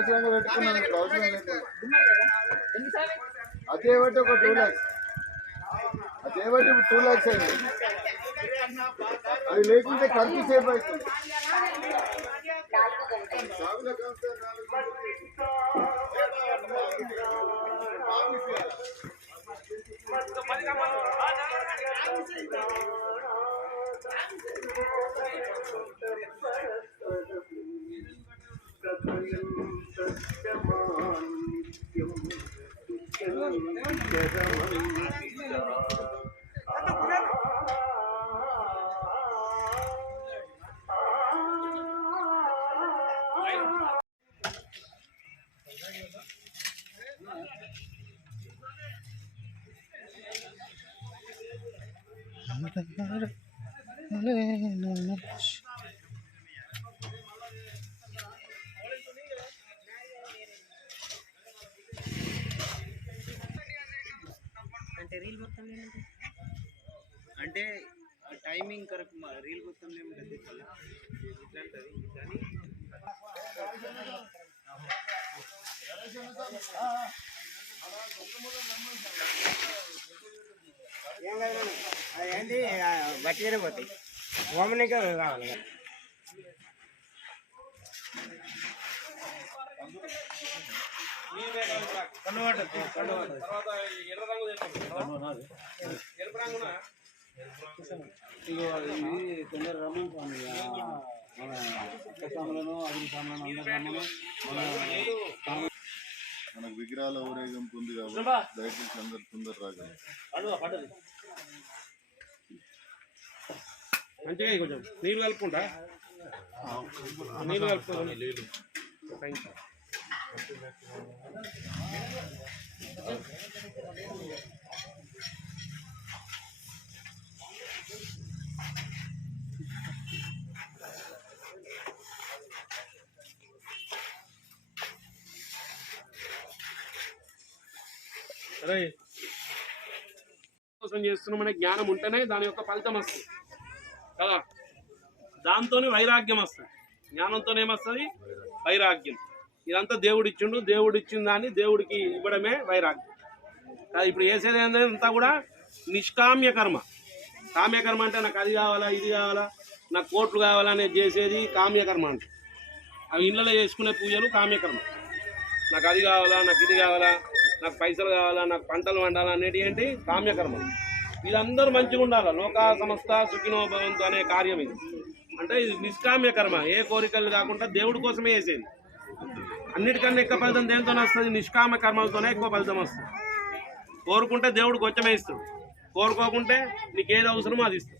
అనవసరంగా పెట్టుకున్నాను, అవసరం లేదు. అదే బట్టి ఒక 2 lakhs, అదే బట్టి 2 lakhs అయింది. అది లేకుంటే ఖర్చు సేపు అవుతుంది. అంటే రీల్ మొత్తం అంటే టైమింగ్ కరెక్ట్ రీల్ మొత్తం ఏముంటుంది ఇట్లాంటిది కానీ ఏం కాదు అదేంటి బట్టిగానే పోతాయి ఓమనికే కావాలి. తొందర రమ్మని మనకు విగ్రహాల ఊరేగింపు ఉంది కాబట్టి దయచేసి అందరు తొందర రాగలరు. మంచిగా కొంచెం నీళ్ళు కలుపుకుంటా, నీళ్ళు కలుపుకుంటా. Thank you. సరే కోసం చేస్తున్నామనే జ్ఞానం ఉంటేనే దాని యొక్క ఫలితం వస్తుంది కదా. దాంతోనే వైరాగ్యం వస్తుంది, జ్ఞానంతోనే ఏమొస్తుంది వైరాగ్యం. ఇదంతా దేవుడు ఇచ్చిండు, దేవుడు ఇచ్చిన దాన్ని దేవుడికి ఇవ్వడమే వైరాగ్యం. ఇప్పుడు చేసేది అంతా కూడా నిష్కామ్య కర్మ. కామ్యకర్మ అంటే నాకు అది కావాలా, ఇది కావాలా, నాకు కోట్లు కావాలా అనేది చేసేది కామ్యకర్మ అంటే. అవి ఇళ్ళలో చేసుకునే పూజలు కామ్యకర్మ. నాకు అది కావాలా, నాకు ఇది కావాలా, నాకు పైసలు కావాలా, నాకు పంటలు వండాలా అనేటి ఏంటి కామ్యకర్మ. వీళ్ళందరూ మంచిగా ఉండాలి, లోకా సమస్త సుఖినో భవంతు అనే కార్యం ఇది. అంటే ఇది నిష్కామ్య కర్మ, ఏ కోరికలు కాకుండా దేవుడి కోసమే వేసేది. అన్నిటికన్నా ఎక్కువ ఫలితం దేనితోనే వస్తుంది, నిష్కామ కర్మలతోనే ఎక్కువ ఫలితం వస్తుంది. కోరుకుంటే దేవుడు కొంచెమే ఇస్తాడు, కోరుకోకుంటే నీకు ఏది అవసరమో అది ఇస్తాడు.